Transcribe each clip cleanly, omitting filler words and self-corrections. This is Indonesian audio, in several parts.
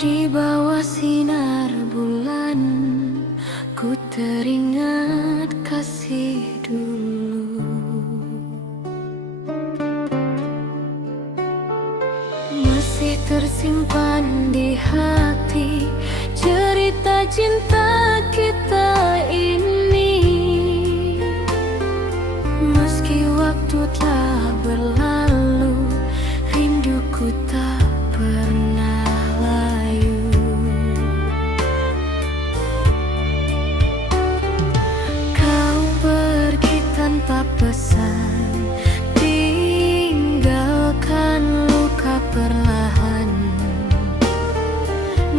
Di bawah sinar bulan, ku teringat kasih dulu. Masih tersimpan di hati cerita cinta kita ini. Meski waktu telah berlalu, rinduku tak pernah layu. Kau pergi tanpa pesan, tinggalkan luka perlahan.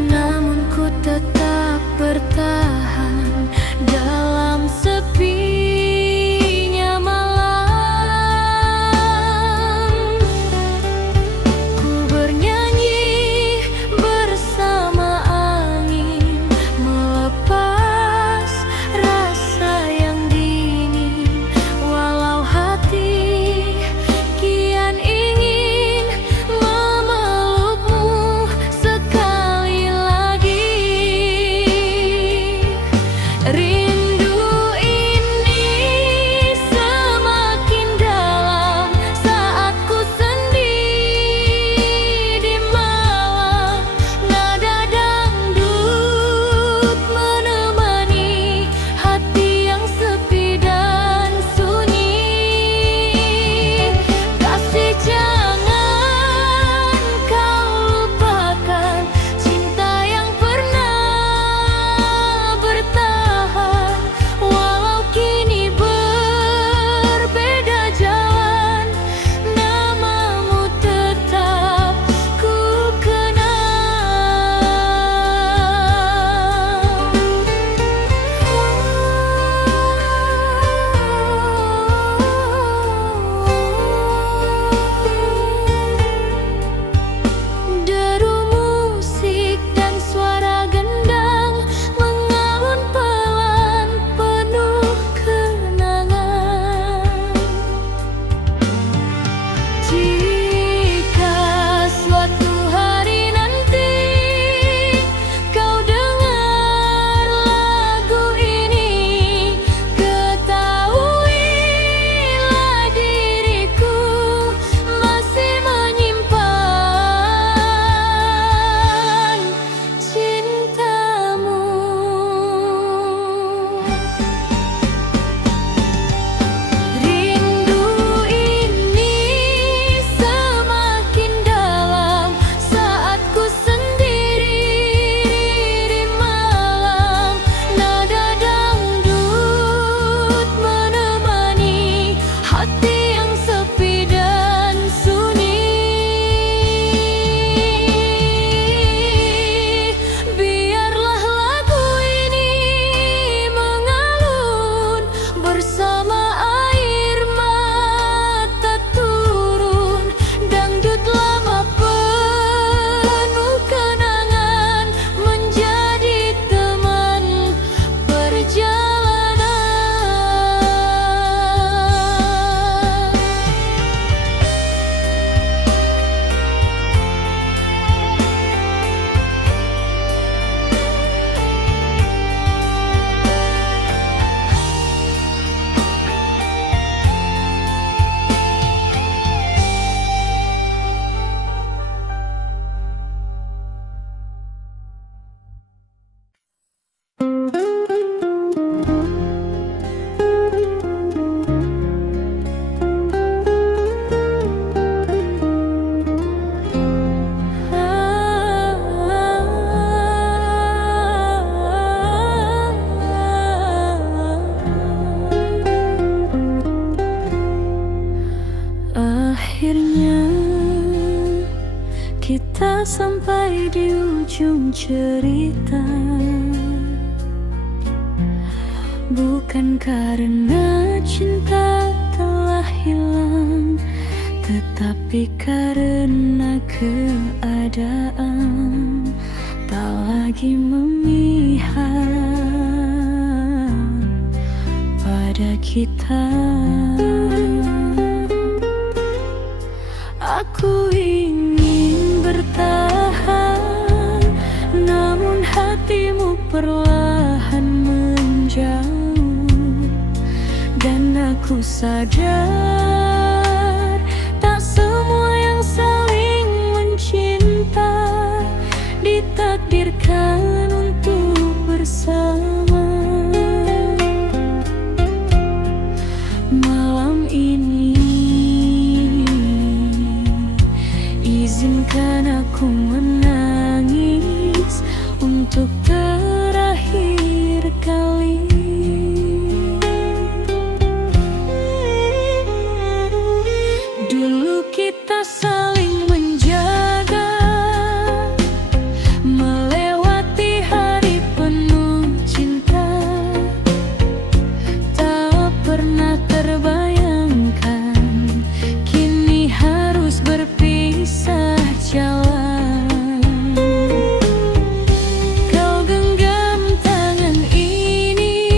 Namun ku tetap bertahan dalam sepinya malam. Ku bernyanyi bersama angin, melepas rasa yang dingin. Walau hati kian ingin memelukmu sekali lagi. Rindu ini semakin dalam saat ku sendiri di malam. Nada dangdut menemani hati yang sepi dan sunyi. Kasih, jangan kau lupakan cinta yang pernah bertahan. Walau kini berbeda jalan, namamu tetap ku kenang. Deru musik dan suara gendang mengalun pelan, penuh kenangan. Jika suatu hari nanti kau dengar lagu ini, ketahuilah diriku masih menyimpan cintamu. Rindu ini semakin dalam saat ku sendiri di malam. Nada dangdut menemani hati yang sepi dan sunyi. Biarlah lagu ini mengalun bersama air mata turun. Dangdut lama penuh kenangan menjadi teman perjalanan. Akhirnya kita sampai di ujung cerita. Bukan karena cinta telah hilang, tetapi karena keadaan tak lagi memihak pada kita. Aku ingin bertahan perlahan menjauh, dan aku sadar tak semua yang saling mencinta ditakdirkan untuk bersama. Malam ini izinkan aku menangis untuk terakhir kali. Dulu kita saling menjaga, melewati hari penuh cinta. Tak pernah terbayangkan kini harus berpisah jalan. Kau genggam tangan ini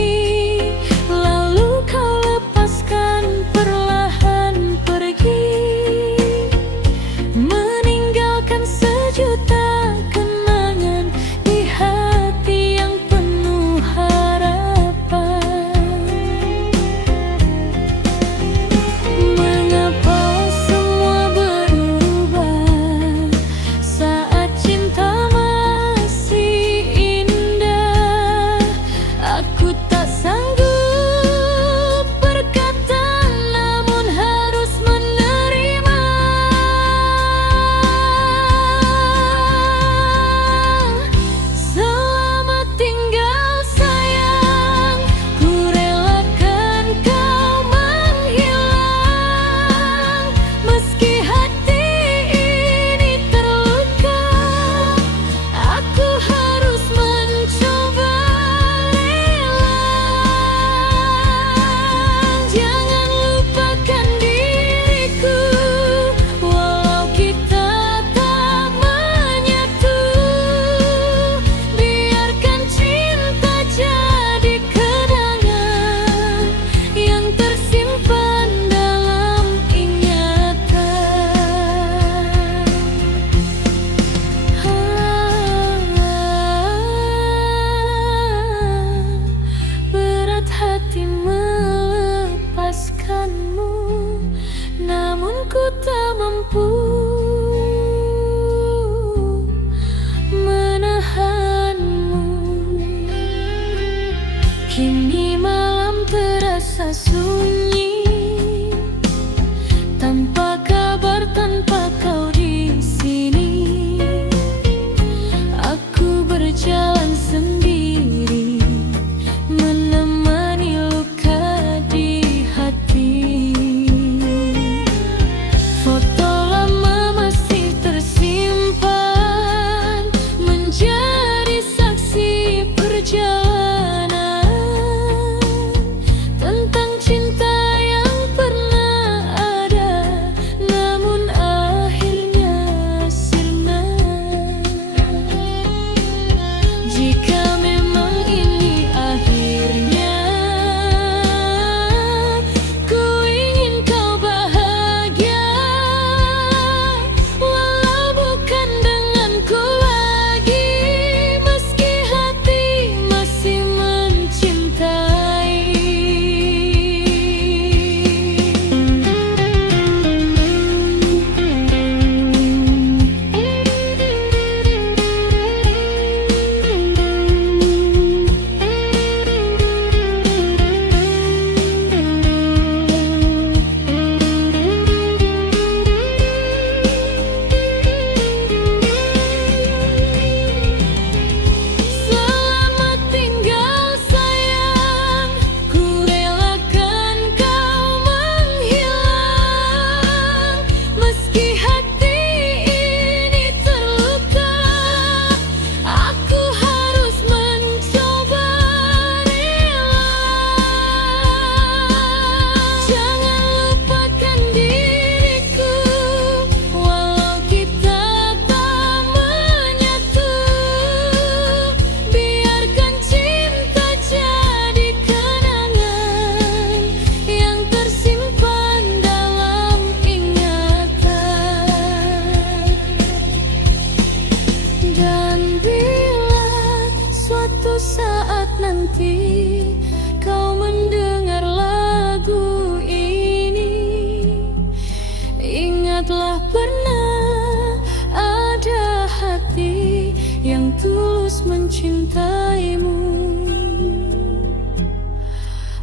tulus mencintaimu.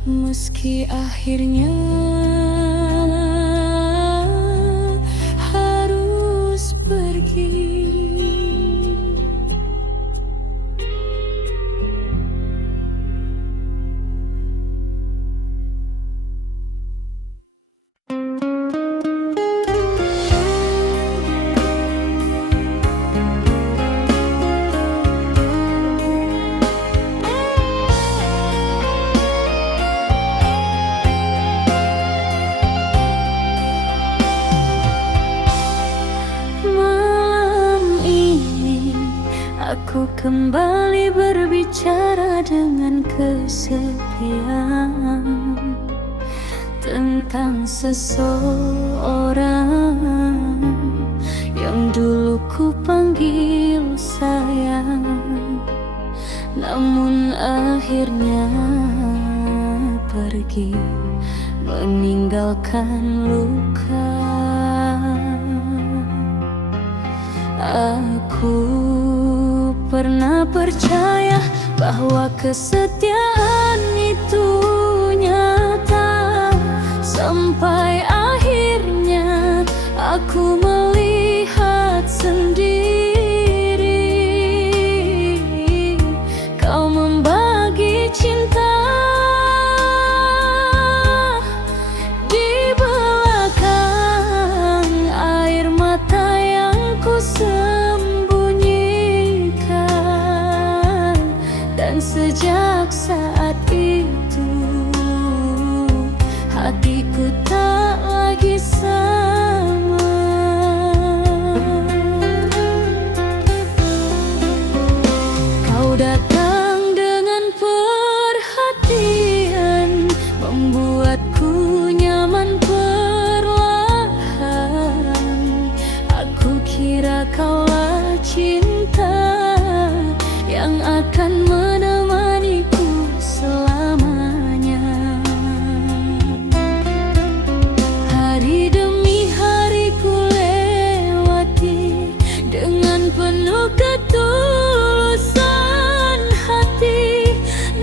Meski akhirnya harus pergi. Aku kembali berbicara dengan kesepian tentang seseorang yang dulu ku panggil sayang, namun akhirnya pergi meninggalkan luka. Aku pernah percaya bahwa kesetiaan itu nyata, sampai akhirnya aku melihat sendiri kau membagi cinta di belakang air mata yang ku sejak saat itu hatiku tak lagi sama. Kau datang dengan perhatian, membuatku nyaman perlahan. Aku kira kaulah cinta yang akan menemaniku selamanya. Hari demi hari ku lewati dengan penuh ketulusan hati,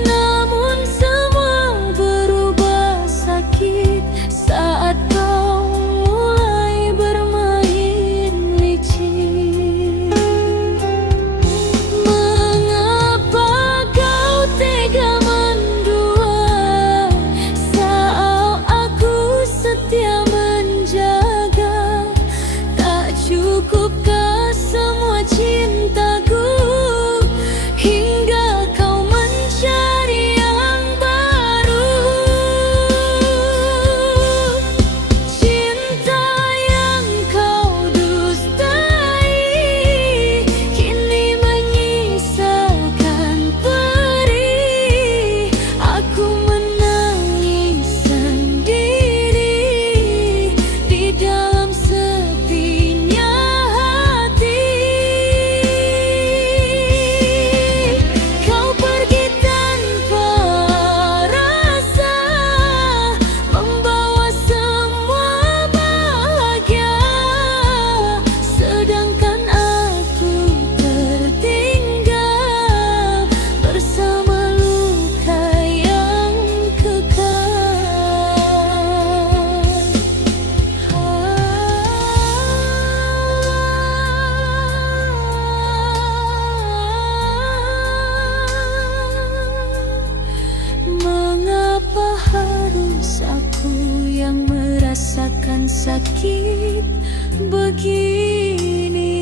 namun semua berubah sakit saat kau mulai bermain licin. Cukupkah semua cintaku hingga kau mencari yang baru? Cinta yang kau dustai kini menyisakan perih. Aku menangis sendiri di dalam sepi. Mengapa harus aku yang merasakan sakit begini?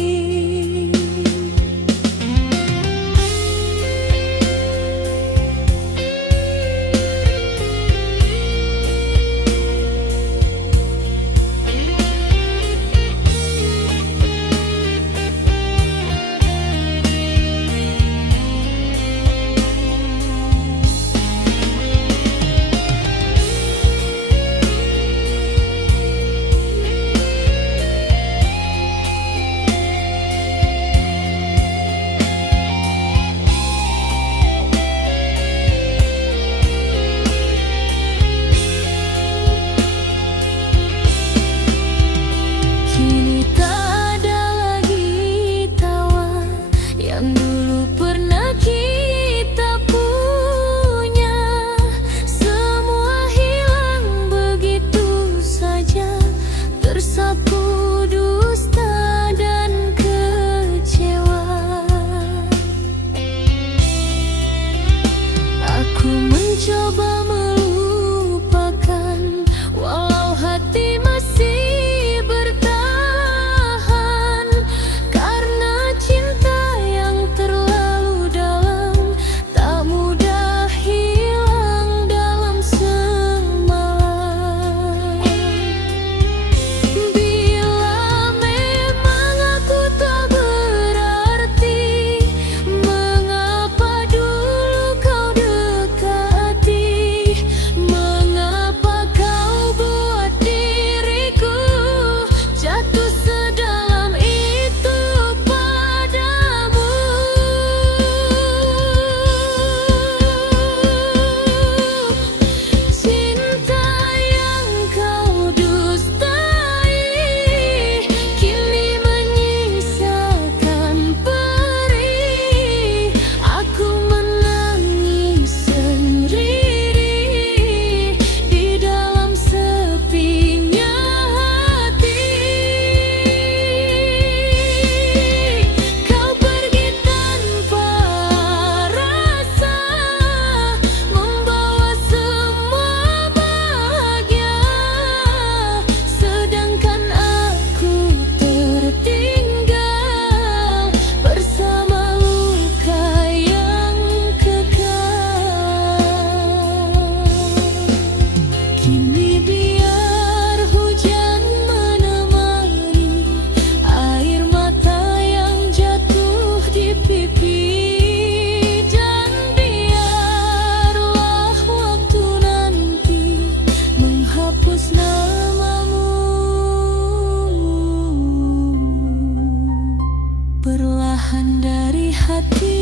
perlahan dari hati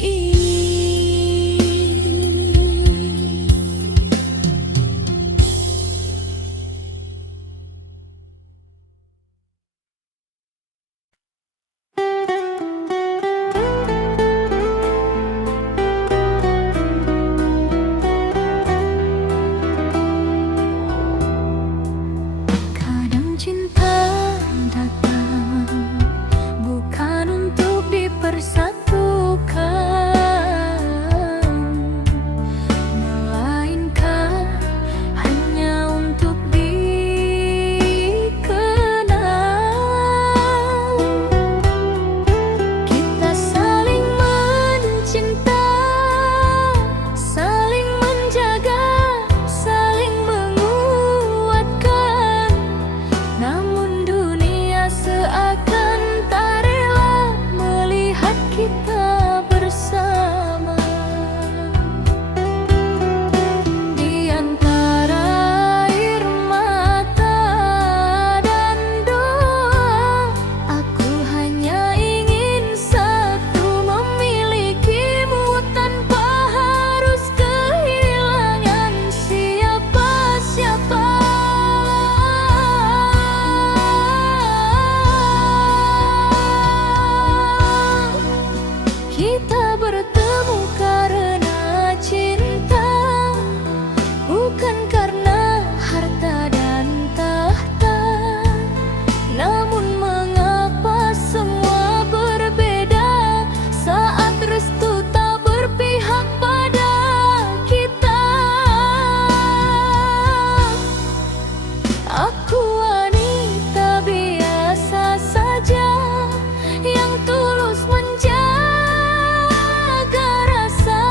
ini. Kadang cinta datang bukan untuk dipersatukan, melainkan hanya untuk dikenal. Kita saling mencinta, saling menjaga, saling menguatkan. Namun dunia seakan tak rela melihat kita bersama. Di antara air mata dan doa, aku hanya ingin satu, memilikimu tanpa harus kehilangan siapa-siapa. Kita bertemu karena cinta, bukan karena harta dan tahta. Namun mengapa semua berbeda saat restu tak berpihak pada kita? Aku wanita biasa saja yang tulus menjaga rasa.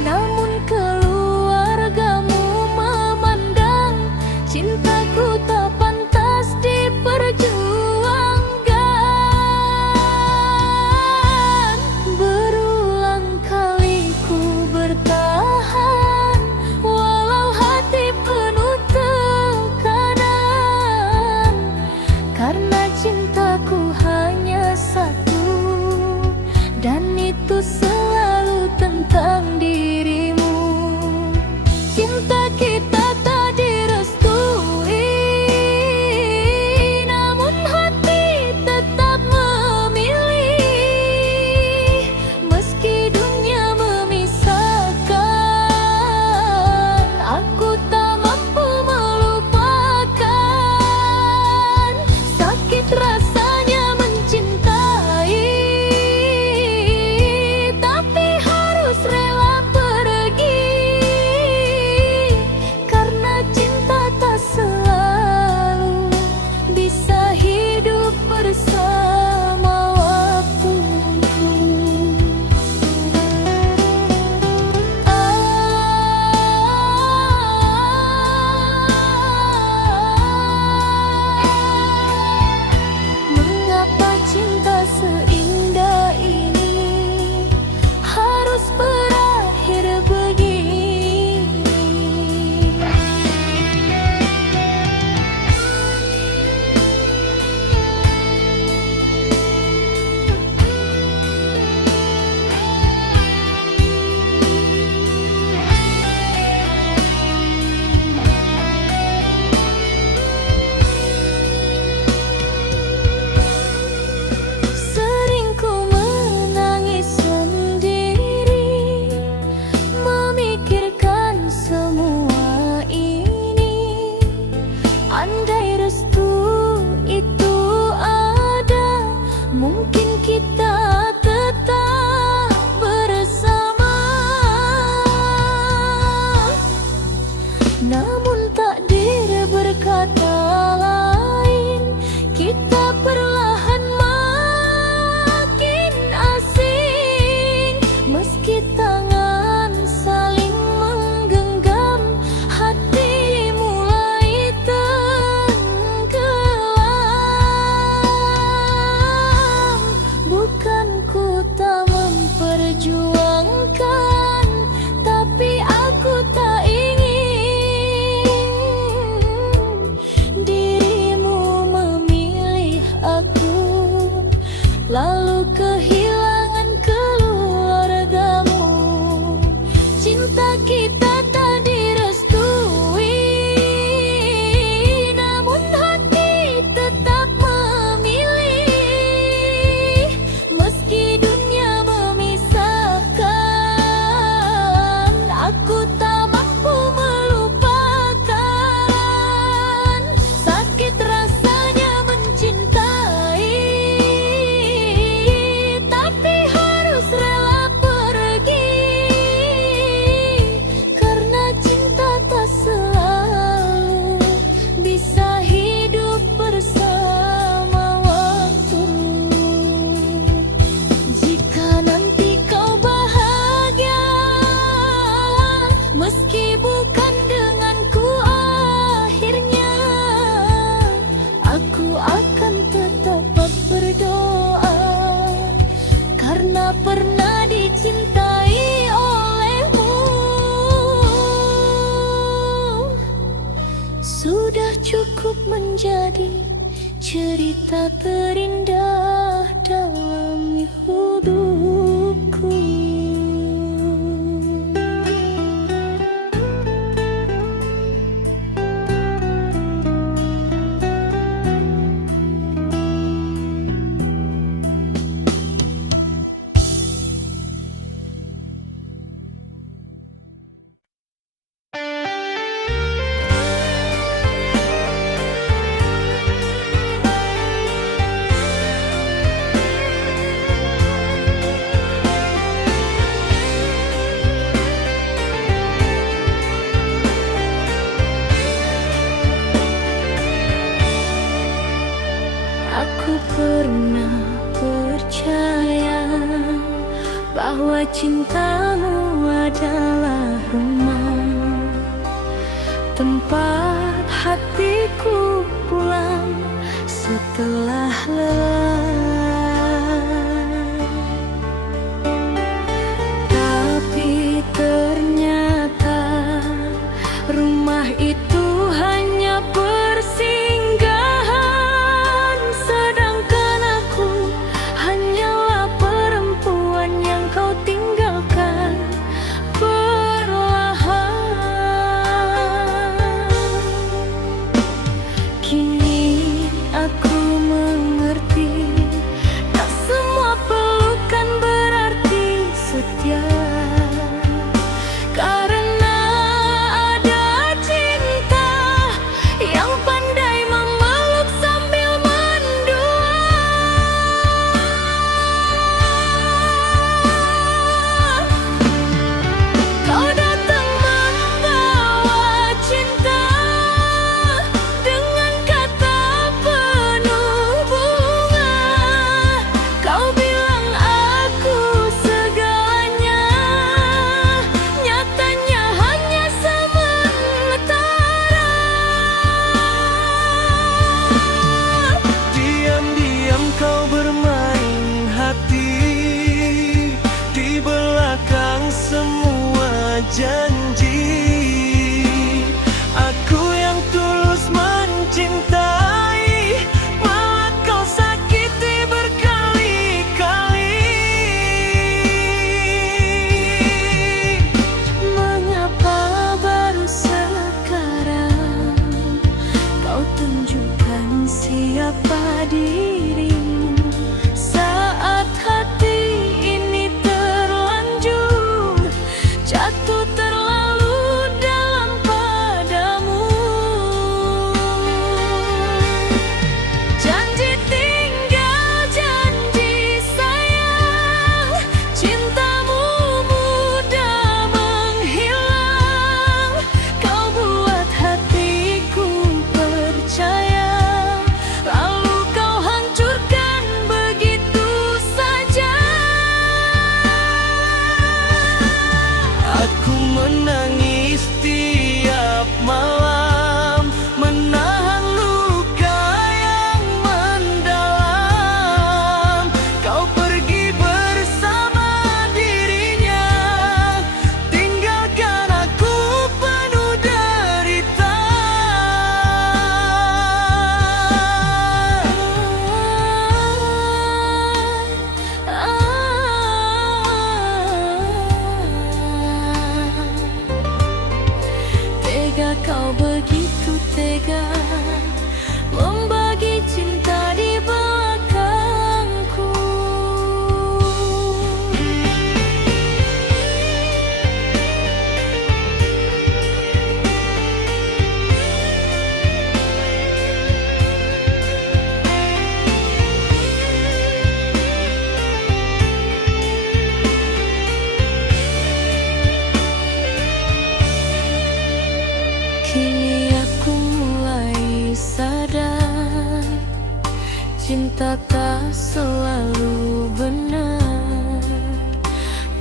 Namun keluargamu memandang cintaku tak pantas diperjuangkan. Berulang kali ku bertahan walau hati penuh tekanan, karena cintaku hanya satu, dan itu selalu tentang dirimu. Cinta kita tak direstui, namun hati tetap memilih. Meski dunia memisahkan, aku tak mampu melupakan. Sakit rasanya mencintai, tapi harus rela pergi, karena cinta tak selalu bisa hidup bersama waktu. Mengapa cinta seindah ini harus berakhir begini? lalu kehilangan keluargamu. Cinta kita tak direstui, namun hati tetap memilih. Meski dunia memisahkan, aku tak mampu melupakan. Sakit rasanya mencintai, tapi harus rela pergi. Karena cinta tak selalu bisa hidup bersama waktu. Jika nanti kau bahagia, meski bukan denganku akhirnya, aku akan tetap berdoa, karena pernah dicintai olehmu. Sudah cukup menjadi cerita terindah dalam hidupku. Aku pernah percaya bahwa cintamu adalah rumah, tempat hatiku pulang setelah lelah. Tapi ternyata rumah itu hanya persinggahan, sedangkan aku hanyalah perempuan yang kau tinggalkan perlahan. Kini aku mengerti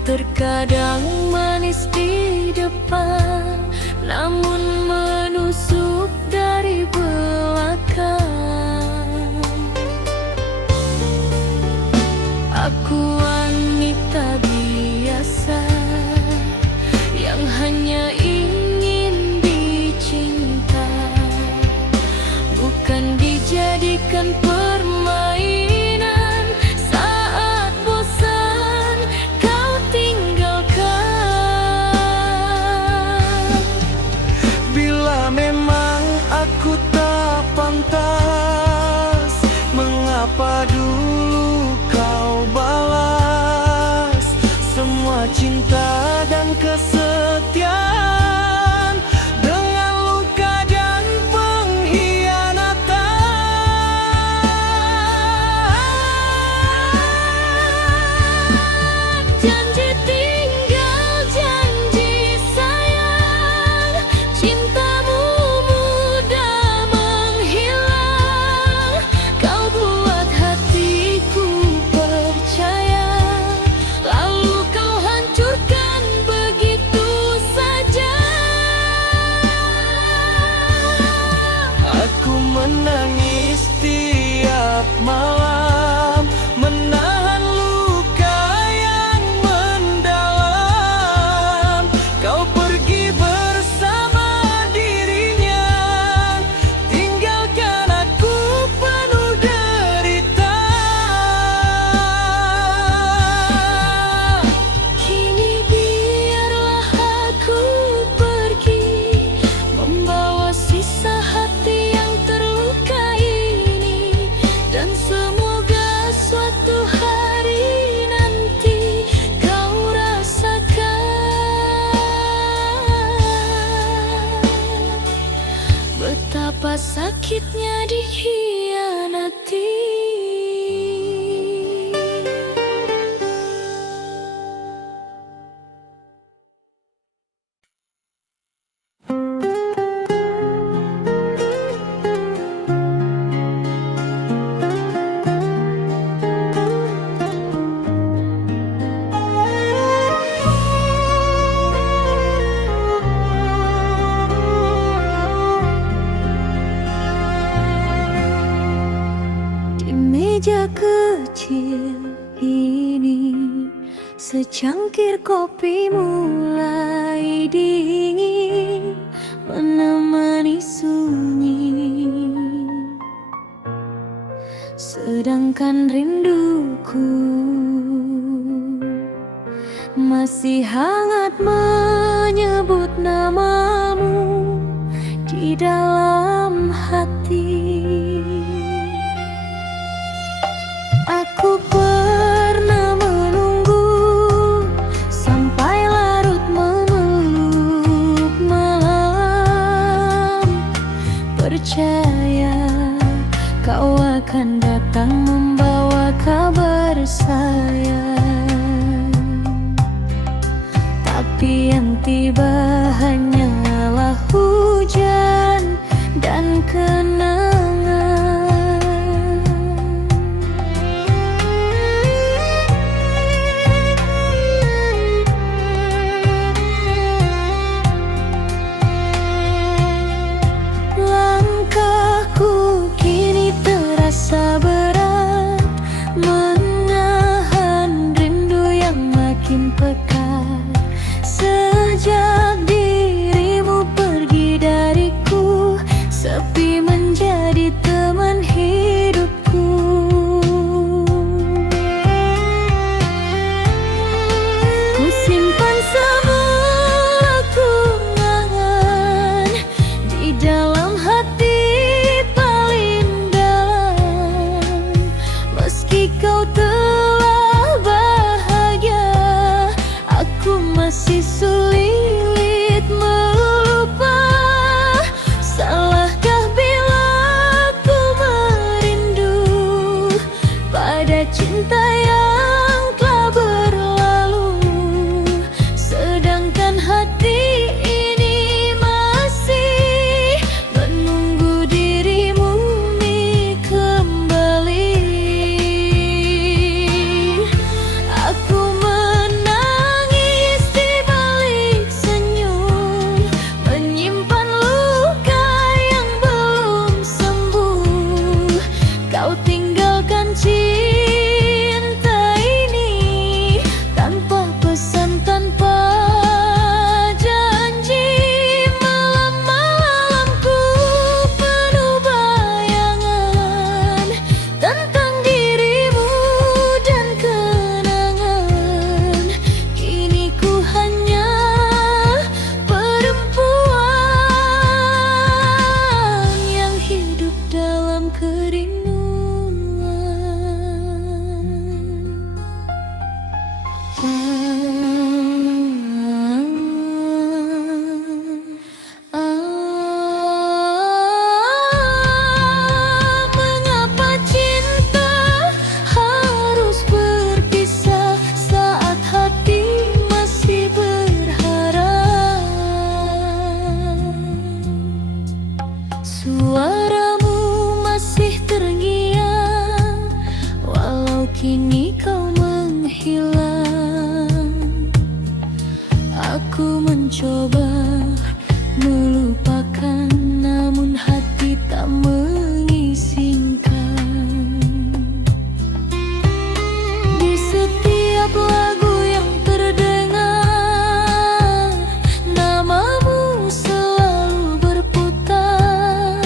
Terkadang manis di depan, namun menusuk dari belakang. Aku wanita biasa yang hanya ingin dicinta, bukan dijadikan permainan saat bosan kau tinggalkan. Bila memang aku tak pantas, mengapa dulu kau balas semua cinta dan kesetiaan dengan luka dan pengkhianatan? Janji tinggal janji sayang, cintamu mudah menghilang. Kau buat hatiku percaya, lalu kau hancurkan begitu saja. Aku menangis tiap malam, menahan luka yang mendalam. Kau pergi bersama dirinya, tinggalkan aku penuh derita. Kini biarlah aku pergi, membawa sisa hati yang terluka ini. Dan semoga suatu hari nanti kau rasakan betapa sakitnya dikhianati. Di meja kecil ini, secangkir kopi mulai dingin menemani sunyi, sedangkan rinduku masih hangat menyebut namamu di dalam hati. Aku pernah menunggu sampai larut memeluk malam, percaya kau akan datang membawa kabar sayang. Tapi yang tiba hanyalah hujan dan kenangan. Langkahku kini terasa berat, menahan rindu yang makin pekat. Sejak dirimu pergi dariku, sepi menjadi teman hidupku. Ku simpan semua kenangan di dalam hati paling dalam. Meski kau telah bahagia, aku masih sulit melupa. Salahkah bila ku merindu pada cinta yang telah berlalu, sedangkan hati ini masih menunggu dirimu kembali. Aku menangis kini kau menghilang. Aku mencoba melupakan, namun hati tak mengizinkan. Di setiap lagu yang terdengar, namamu selalu berputar,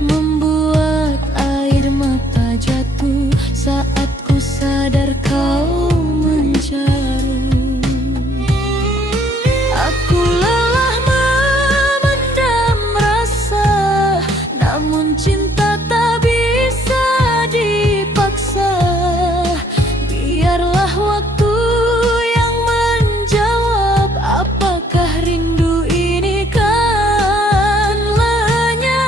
membuat air mata jatuh saat ku sadar kau menjarum. Aku lelah memendam rasa, namun cinta tak bisa dipaksa. Biarlah waktu yang menjawab, apakah rindu ini kan lenyap.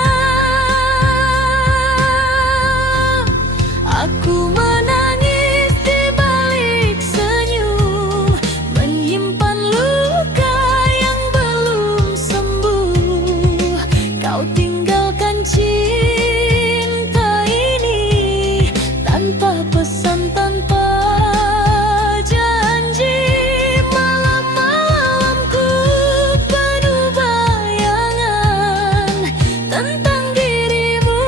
Aku menangis di balik senyum, menyimpan luka yang belum sembuh. Kau tinggalkan cinta ini tanpa pesan, tanpa janji. Malam-malamku penuh bayangan tentang dirimu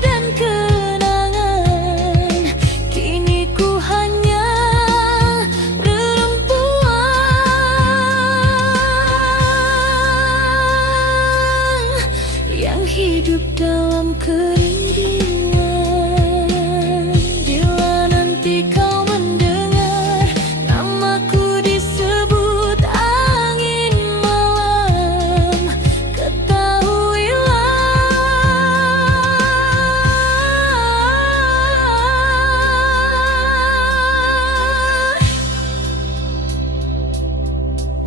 dan kenangan. Kini ku hanya perempuan yang hidup dalam kerinduan. Bila nanti kau mendengar namaku disebut angin malam, ketahuilah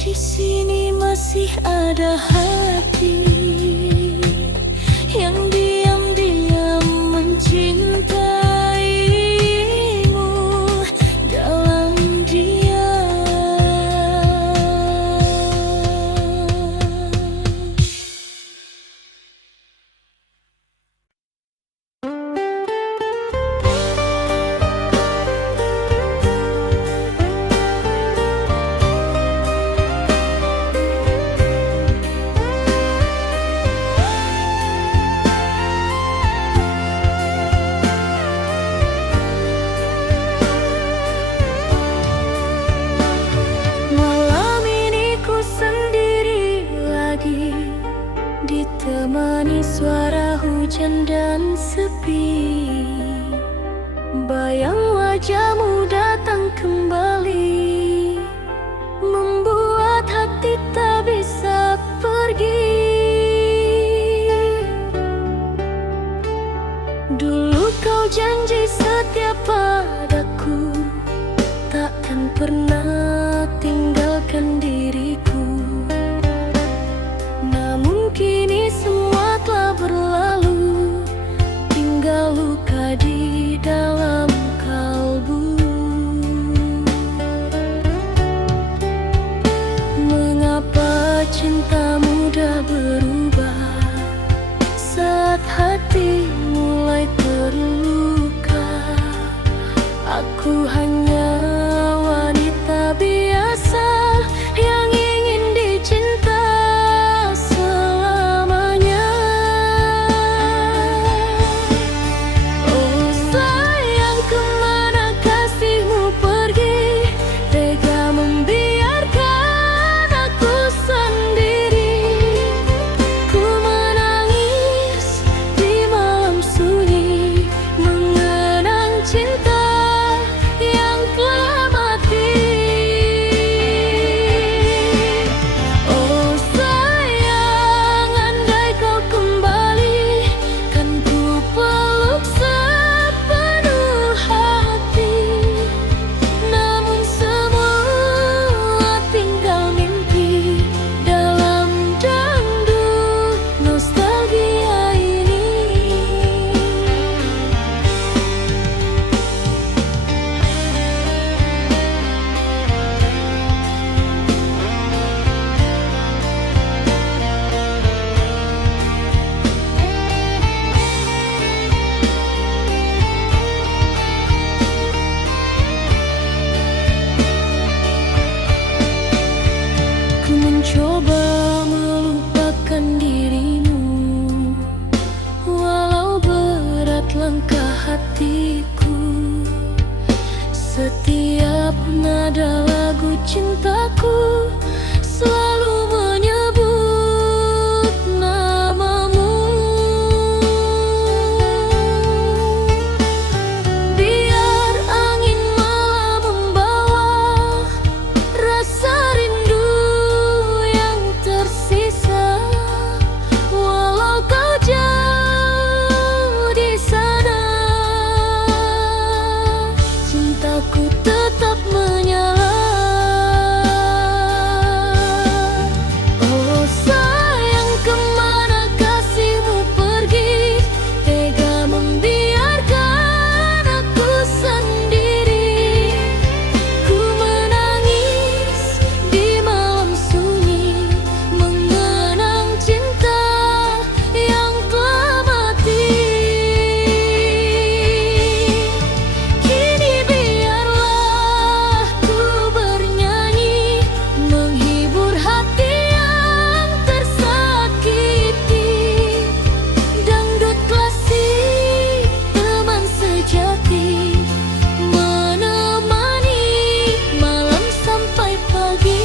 di sini masih ada hati yang diam-diam mencintaimu dalam diam. Malam ini ku sendiri lagi, ditemani suara hujan dan sepi. Bayang wajahmu datang kembali, membuat hati tak bisa pergi. Dulu kau janji setia padaku, takkan pernah tinggalkan diriku. Namun kini semua telah berlalu, tinggal luka di dalam kalbu. Mengapa cinta mudah berubah saat hati mulai terluka? Aku hanya wanita biasa yang ingin dicinta selamanya. Oh sayang, kemana kasihmu pergi? Tega membiarkan aku sendiri. Ku menangis di malam sunyi, mengenang cinta yang nada lagu cintaku selalu menyebut namamu. Biar angin malam membawa rasa rindu yang tersisa, walau kau jauh di sana, cintaku tetap menyala. Oh sayang, kemana kasihmu pergi? Tega membiarkan aku sendiri. Ku menangis di malam sunyi, mengenang cinta yang telah mati. Kini biarlah ku bernyanyi, menghibur hati yang tersakiti. Dangdut klasik, teman sejati, menemani malam sampai pagi.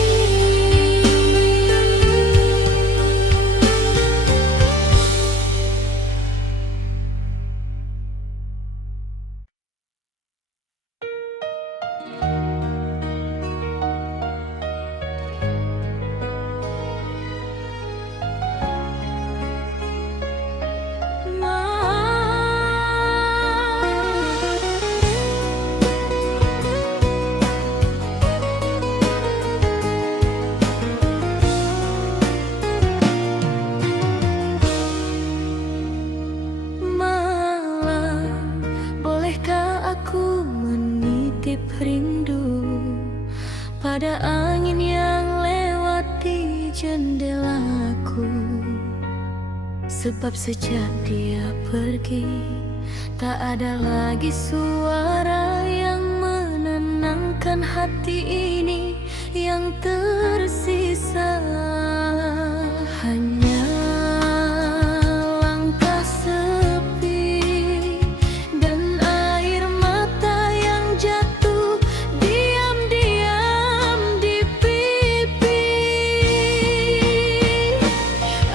Malam, bolehkah aku menitip rindu pada angin yang lewat di jendelaku? Sebab sejak dia pergi, tak ada lagi suara yang menenangkan hati ini yang tersisa. Hanya langkah sepi dan air mata yang jatuh diam-diam di pipi.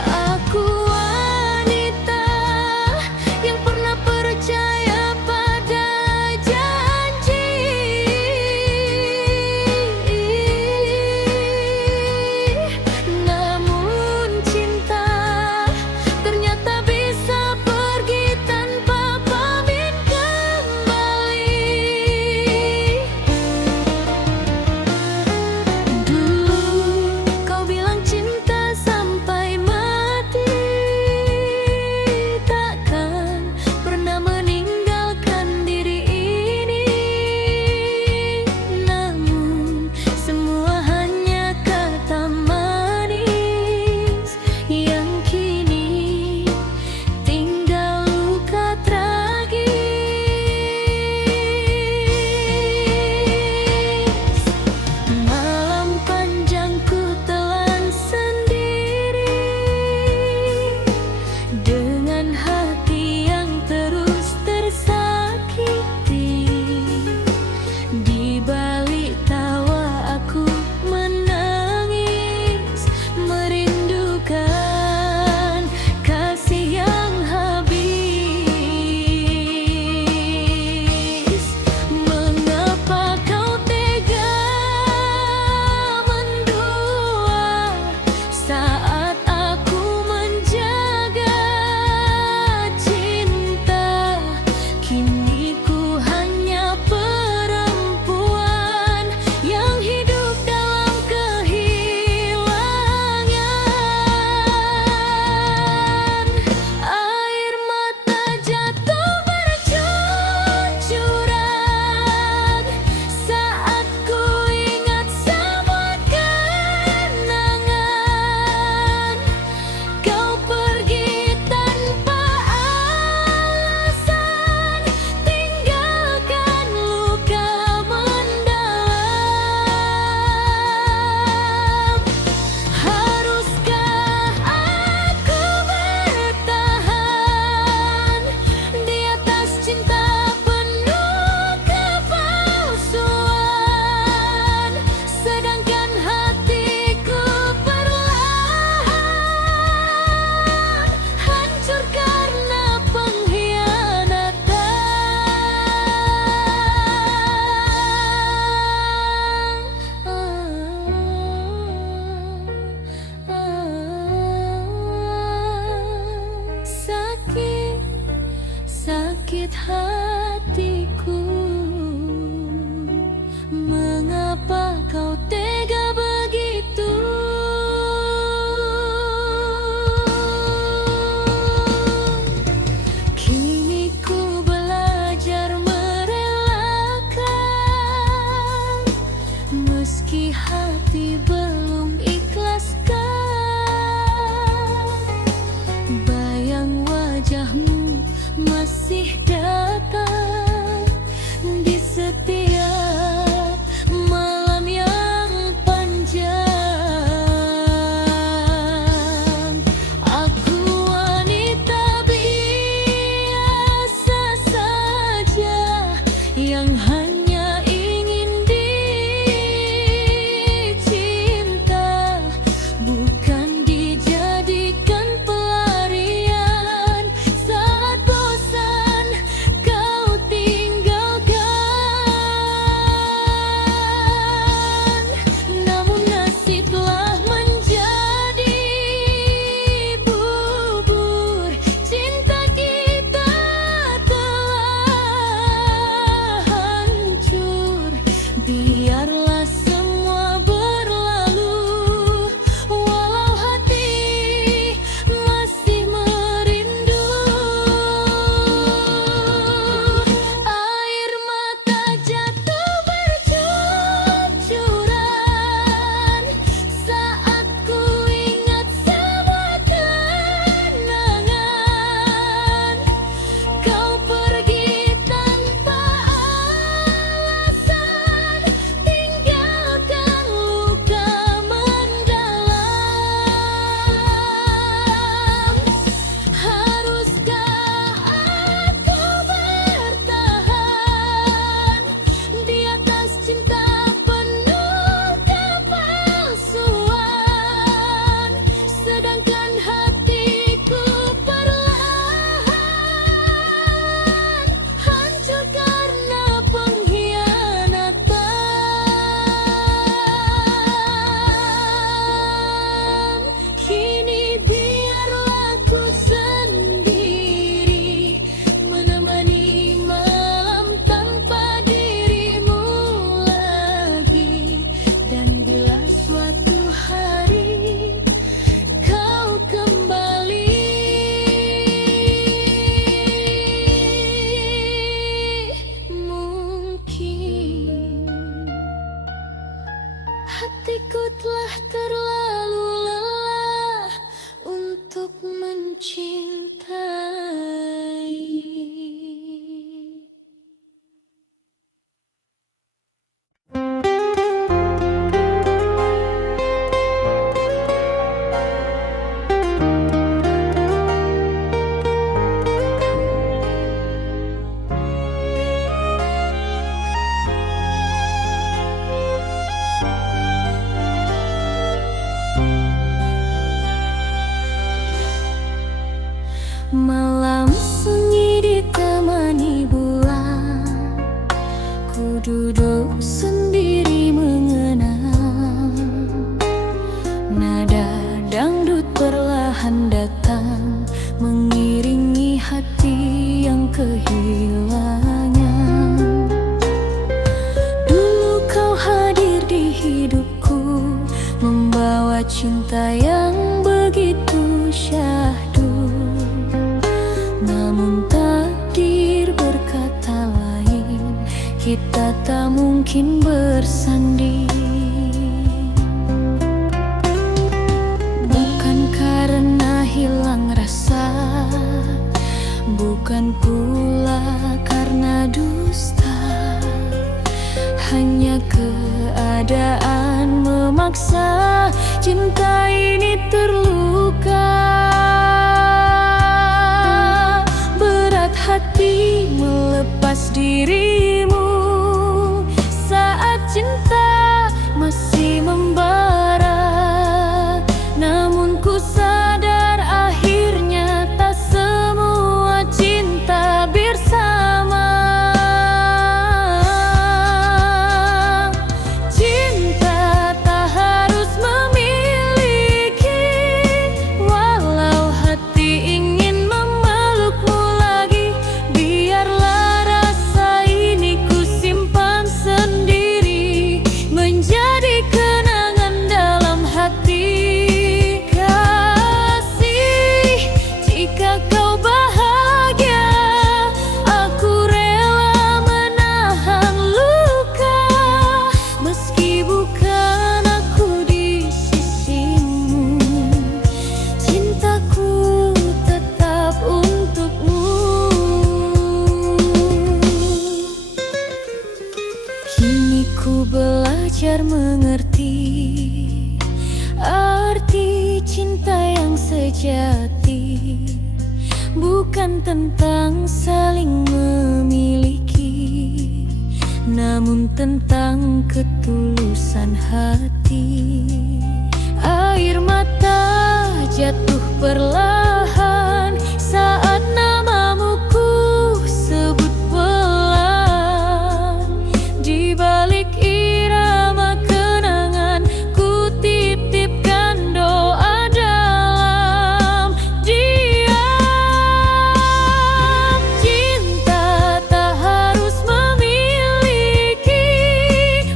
Aku wanita yang pernah percaya pada janji. Mengapa kau tega begitu? Kini ku belajar merelakan, meski hati belum ikhlaskan. Bayang wajahmu masih datang di setiap malam yang panjang. Aku wanita biasa saja yang hanya ingin dicinta, bukan dijadikan pelarian saat bosan kau tinggalkan. Namun nasib telah menjadi bubur, cinta kita telah hancur. Biarlah semua berlalu, walau hati masih merindu. Air mata jatuh bercucuran saat ku ingat semua kenangan. Kau pergi tanpa alasan, tinggalkan luka mendalam. Haruskah aku bertahan di atas cinta penuh kepalsuan, sedangkan hatiku perlahan hancur karena pengkhianatan. Kini biarlah ku sendiri menemani malam tanpa dirimu lagi. Dan bila suatu hari kau kembali, mungkin hatiku telah terlalu lelah untuk mencintai. Malam sunyi ditemani bulan, ku duduk sendiri mengenang. Nada dangdut perlahan datang, mengiringi hati yang kehilangan. Dulu kau hadir di hidupku, membawa cinta yang begitu syahdu. Namun takdir berkata lain, kita tak mungkin bersanding. Bukan karena hilang rasa, bukan pula karena dusta, hanya keadaan memaksa cinta ini terluka. Berat hati melepas dirimu saat cinta masih membara. Namun ku sadar akhirnya tak semua cinta bersama. Cinta tak harus memiliki, walau hati ingin memelukmu lagi. Biarlah rasa ini Ku belajar mengerti arti cinta yang sejati, bukan tentang saling memiliki, namun tentang ketulusan hati. Air mata jatuh perlahan saat namamu ku sebut pelan. Di balik irama kenangan ku titipkan doa dalam diam. Cinta tak harus memiliki,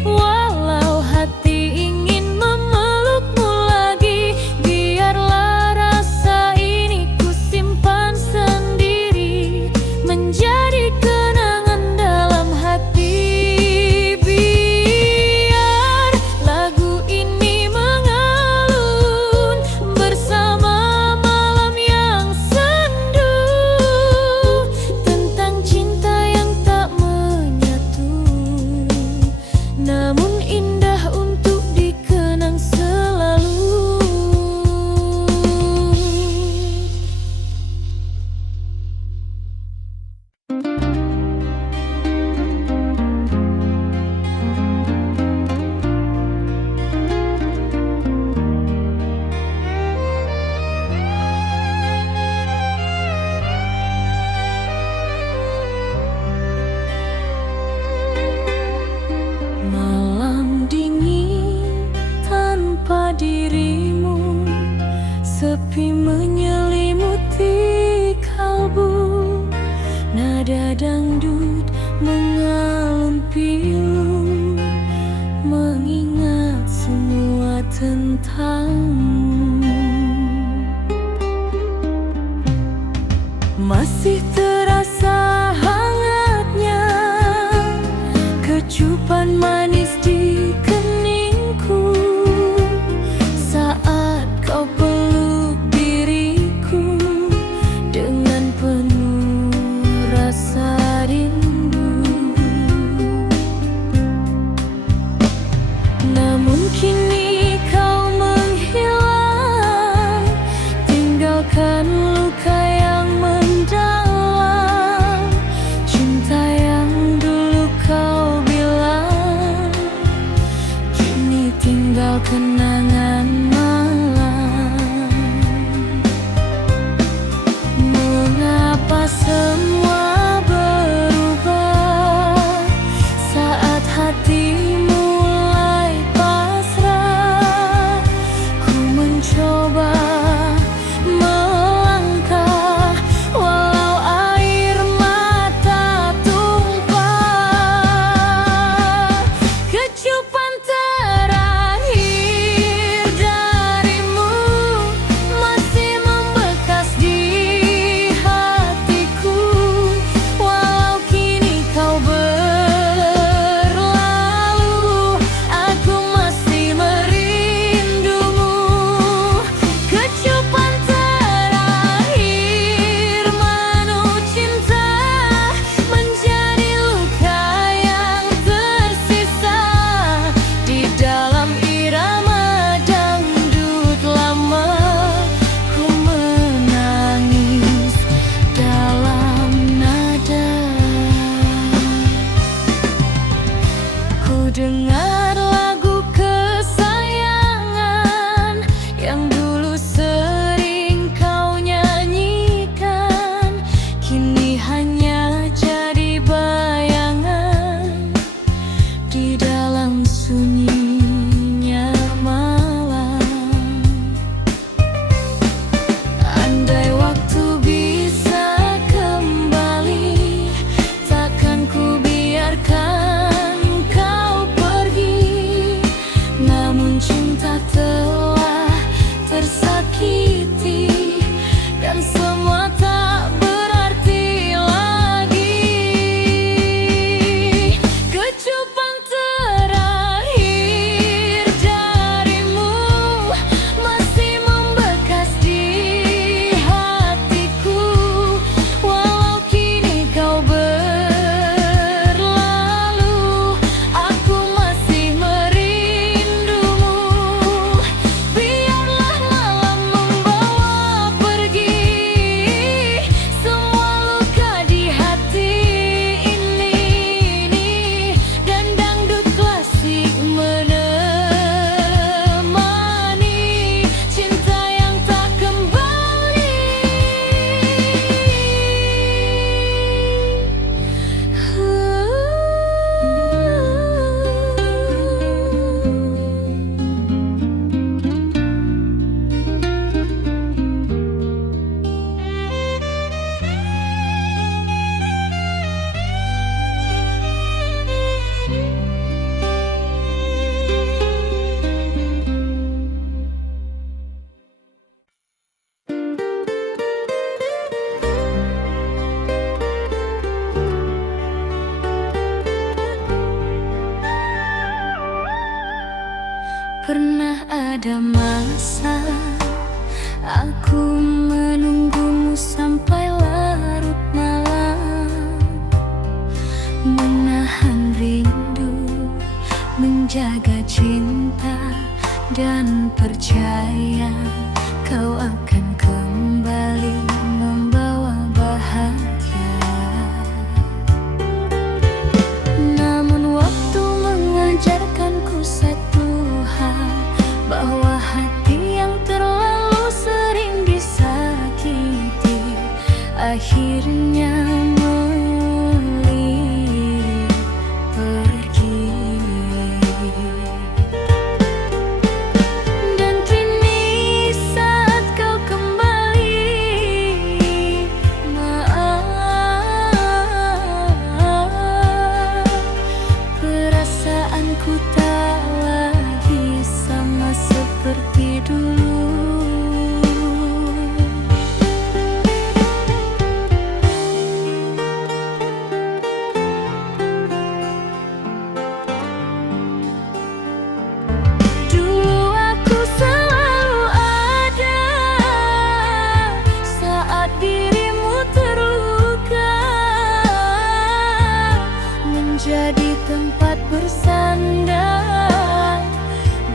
walau hati ingin memelukmu lagi. Biarlah rasa ini ku simpan sendiri, menjadi kenangan dalam hati. Biar lagu ini mengalun bersama malam yang sendu, tentang cinta yang tak menyatu, namun indah untuk dikenang selalu. Malam dingin tanpa dirimu, sepi menyelimuti kalbu. Nada dangdut mengalun pilu, mengingat semua tentangmu. Masih terasa hangatnya kecupan manis di keningku saat kau peluk diriku dengan penuh rasa rindu. Namun kini kau menghilang, tinggalkan luka yang mendalam. Cinta yang dulu kau bilang, kini tinggal kenangan malam. Mengapa semua berubah saat hati mulai pasrah? Ku mencoba melangkah walau air mata tumpah. Kecupan terakhir darimu masih membekas di hatiku, walau kini kau berlalu, aku masih merindumu. Kecupan terakhir manu cinta menjadi luka yang tersisa di dalam irama dangdut lama. Ku menangis dalam nada. Ku dengar lagu kesayangan yang dulu sering kau nyanyikan, kini hanya jadi bayangan di dalam sunyinya malam. Andai waktu bisa kembali, takkan ku biarkan kau pergi. Pernah ada masa aku menunggumu sampai larut malam, menahan rindu, menjaga cinta, dan percaya kau akan kembali membawa bahagia. Namun waktu mengajarkanku satu hal, bahwa hati yang terlalu sering disakiti akhirnya memilih pergi. Dan kini saat kau kembali, maaf, perasaanku tak lagi sama seperti dulu. Dulu aku selalu ada saat dirimu terluka, menjadi tempat bersandar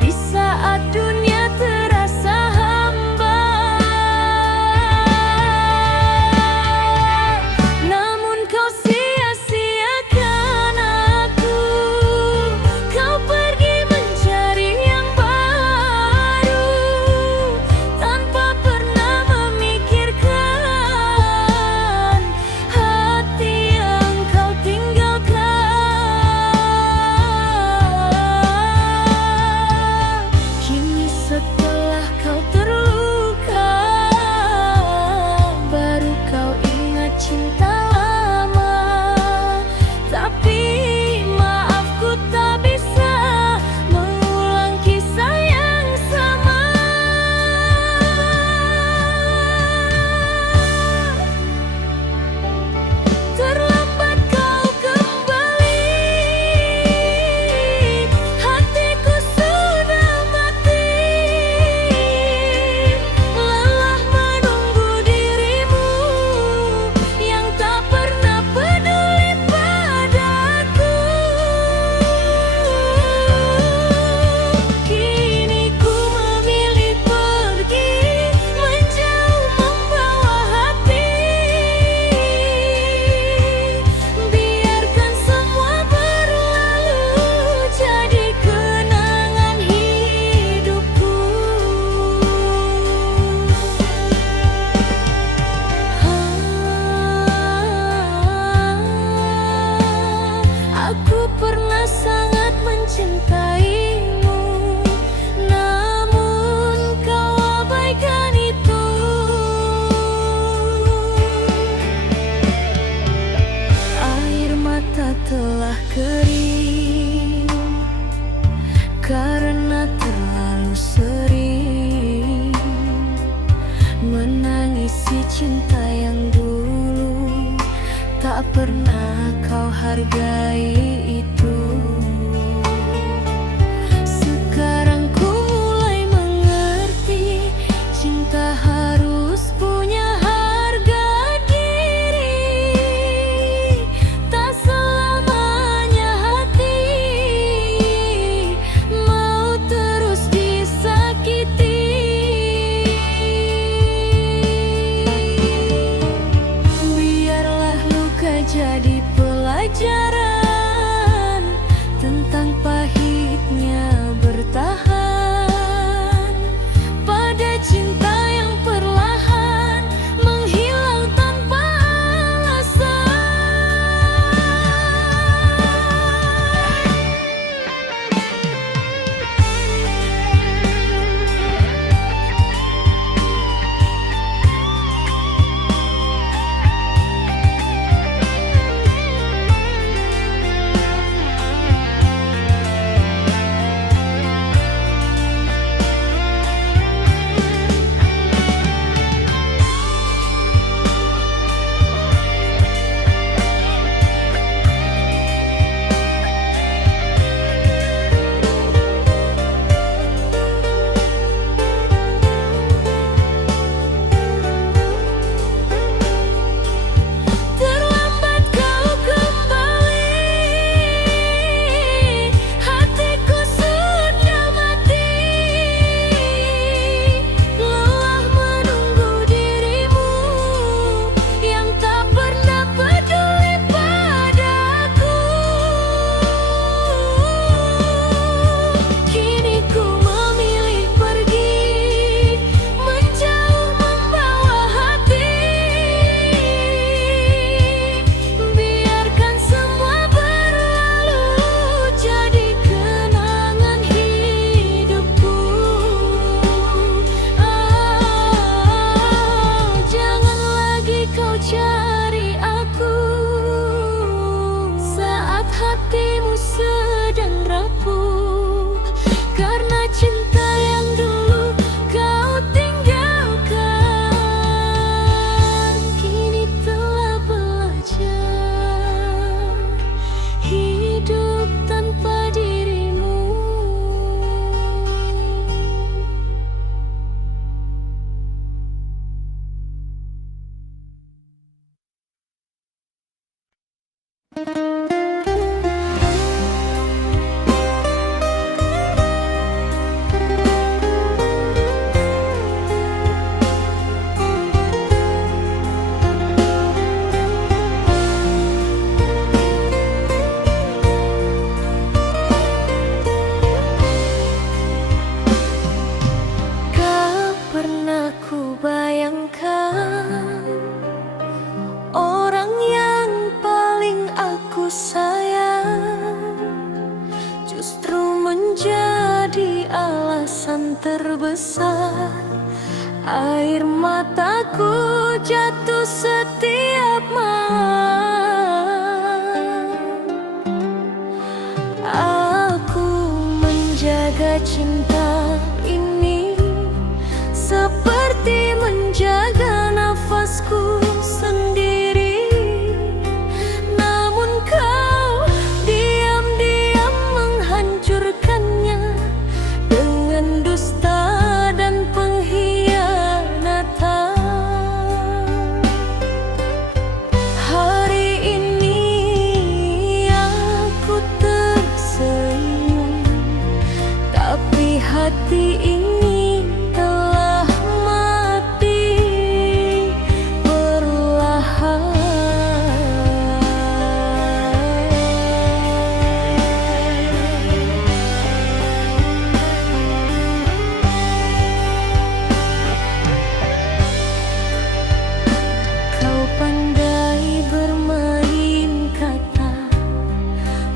di saat dunia terasa hamba. Namun kau sia-siakan aku, kau pergi mencari yang baru, tanpa pernah memikirkan hati yang kau tinggalkan. Kini setelah kau terluka, baru kau ingat cinta lama. Tapi maaf, ku tak bisa mengulang kisah yang sama. Terlambat kau kembali, hatiku sudah mati, lelah menunggu dirimu yang tak pernah peduli padaku. Kini ku memilih pergi, menjauh membawa hati. Biarkan semua berlalu, jadi kenangan hidupku. Aku pernah sangat mencintaimu, namun kau abaikan itu. Air mata telah kering karena terlalu sering menangisi cinta yang dulu tak pernah kau hargai itu. Sekarang ku mulai mengerti, cinta harus punya harga diri. Tak selamanya hati mau terus disakiti. Biarlah luka jadi pelajaran alasan terbesar. Air mataku jatuh setiap malam. Aku menjaga cinta ini seperti menjaga nafasku sendiri. Namun kau diam-diam menghancurkannya dengan dusta dan pengkhianatan. Hari ini aku tersenyum, tapi hati ini telah mati perlahan. Kau pandai bermain kata,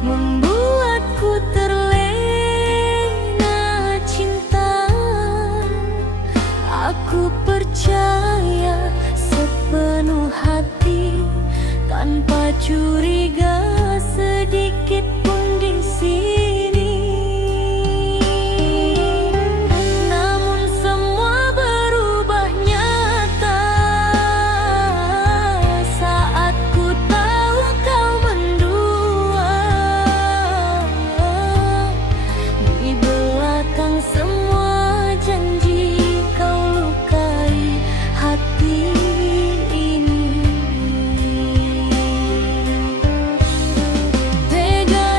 membuatku terlena cinta. Aku percaya sepenuh hati, tanpa curiga sedikit pun di sini. Namun semua berubah nyata saat ku tahu kau mendua. Di belakang semua janji kau lukai hati ini. Tega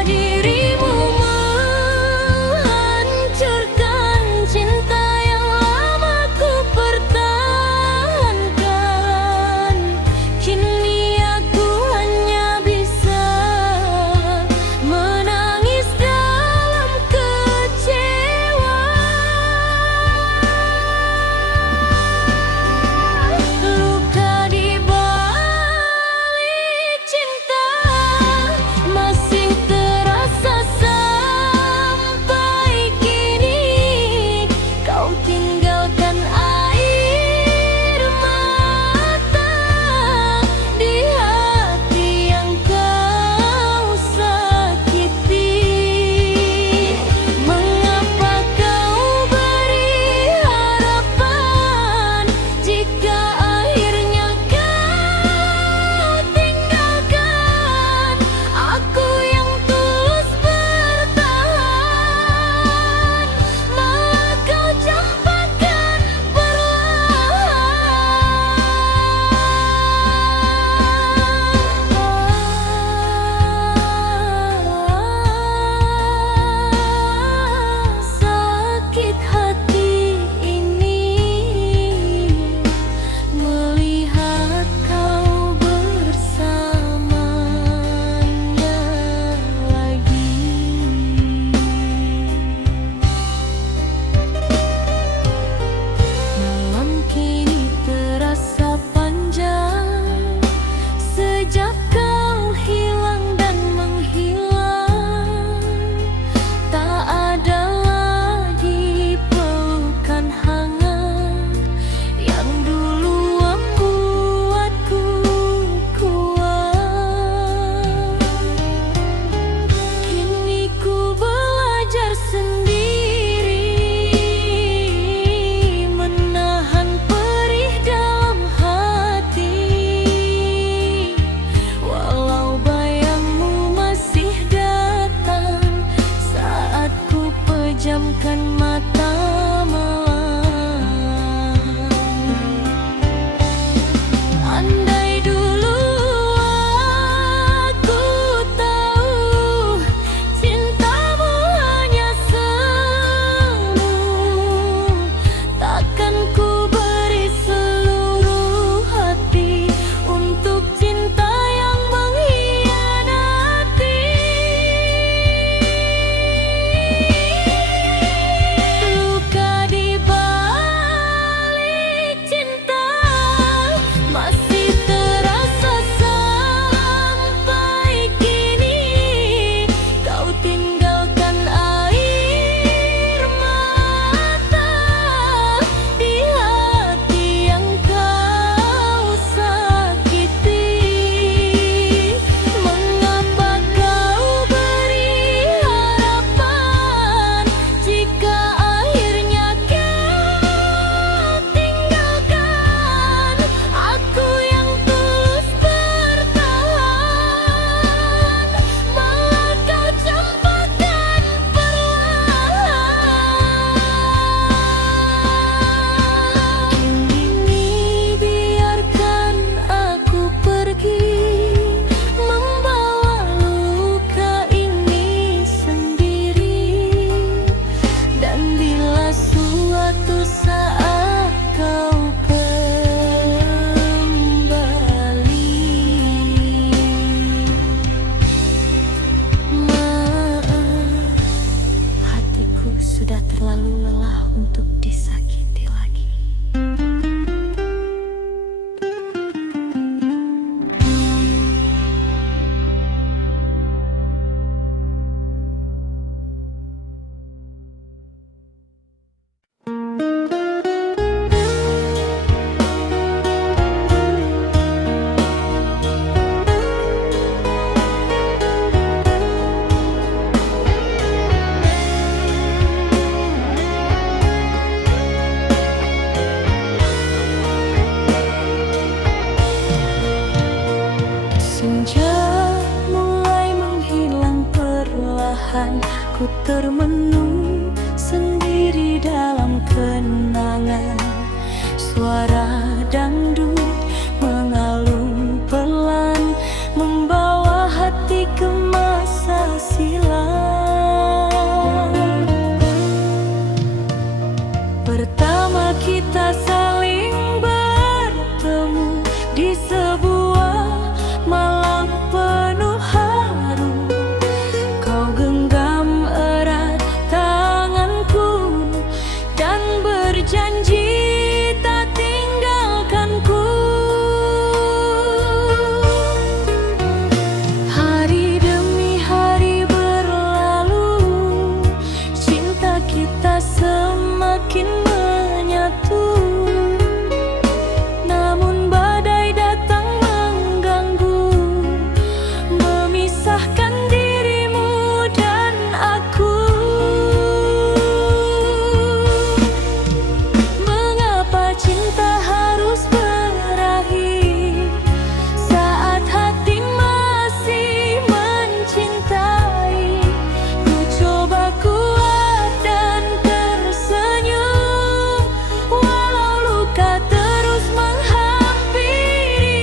sudah terlalu lelah untuk disakiti lagi. Senja mulai menghilang perlahan, ku termenung sendiri dalam kenangan. Suara dangdut mengalun pelan, membawa hati ke masa silam. Pertama kita saling bertemu di sebuah malam penuh haru. Kau genggam erat tanganku dan berjanji tak tinggalkanku. Hari demi hari berlalu, cinta kita semakin menyatu. Namun badai datang mengganggu, memisahkan dirimu dan aku. Mengapa cinta harus berakhir saat hati masih mencintai? Ku coba kuat dan tersenyum, walau luka terus menghampiri.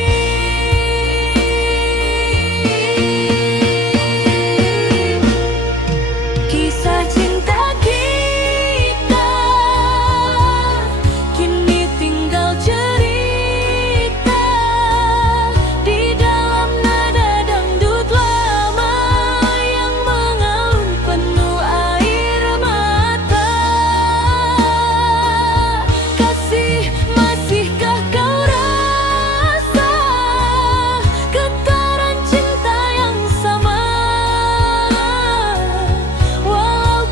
Kisah cinta kita kini tinggal cerita di dalam nada dangdut lama yang mengalun penuh air mata. Kasih, masihkah kau rasa getaran cinta yang sama? Walau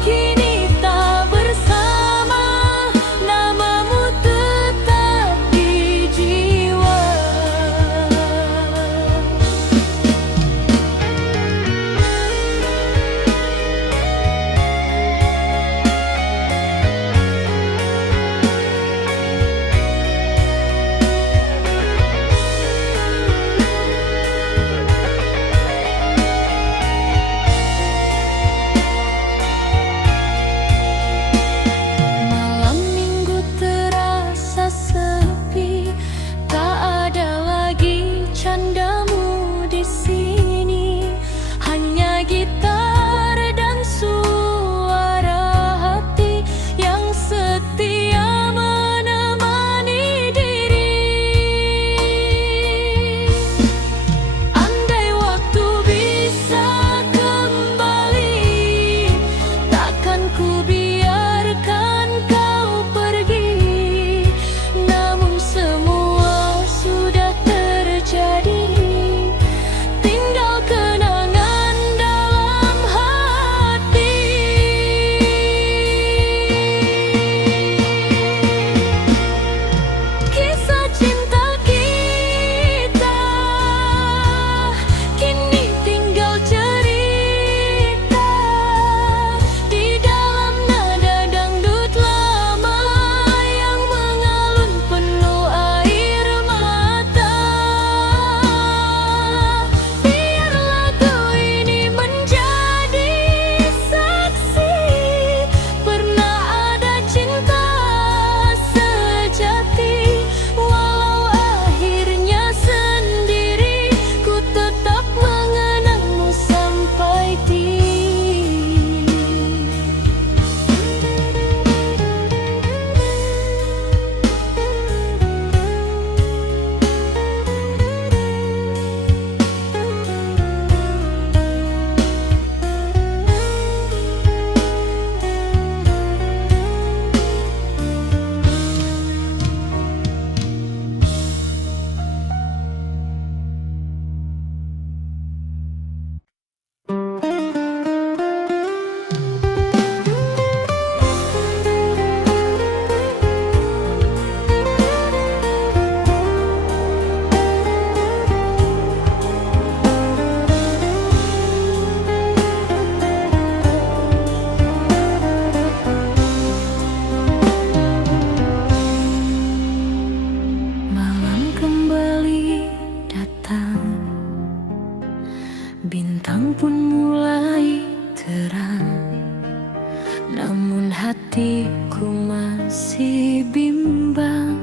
namun hatiku masih bimbang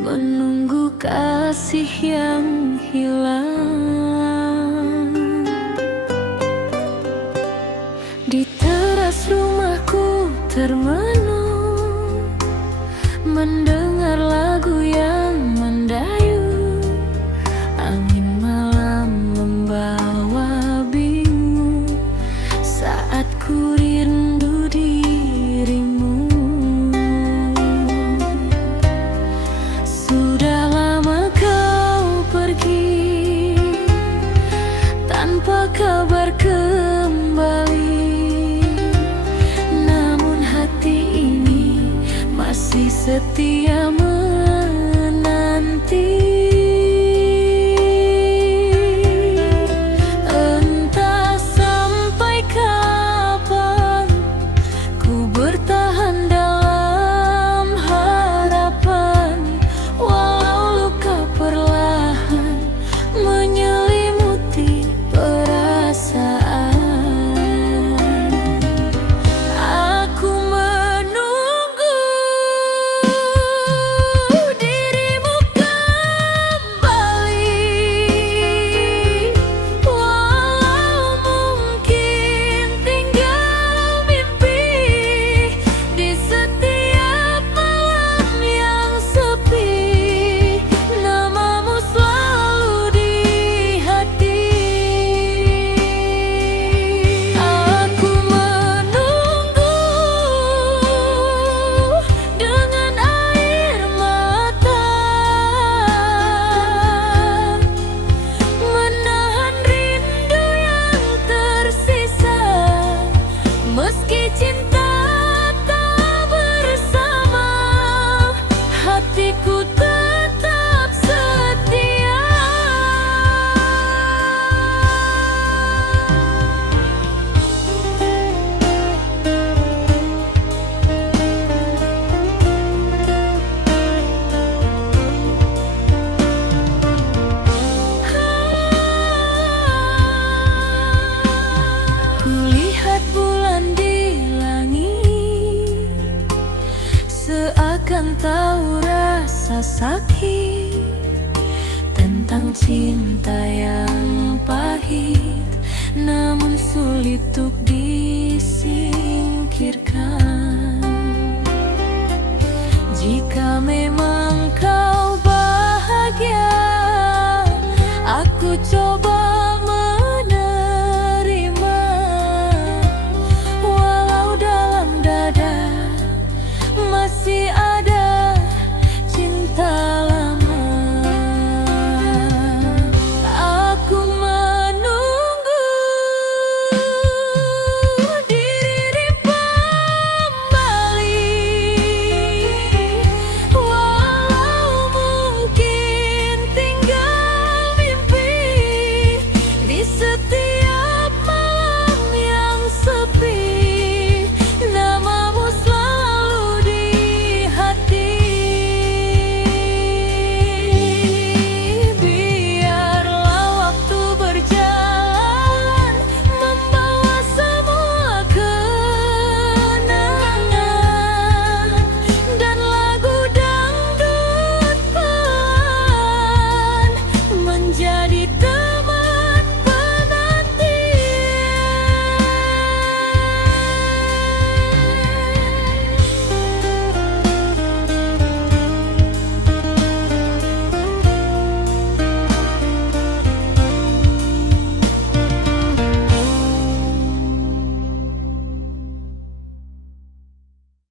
menunggu kasih yang hilang. Di teras rumahku termenung, mendengar lagu yang mendayu. Angin malam membawa bingung saat ku rindu dirimu. Sudah lama kau pergi tanpa kabar kembali, namun hati ini masih setia menanti. Entah sampai kapan ku bertahan dalam harapan, walau luka perlahan menyelimuti perasaan. Aku menunggu dirimu kembali, walau mungkin tinggal mimpi di setiap malam yang sepi. Namamu selalu di hati. Aku menunggu dengan air mata, menahan rindu yang tersisa. Meski cinta tak bersama, hatiku tetap setia. Kulihat bulan di langit, seakan tahu rasa sakit tentang cinta yang pahit, namun sulit untuk disingkir.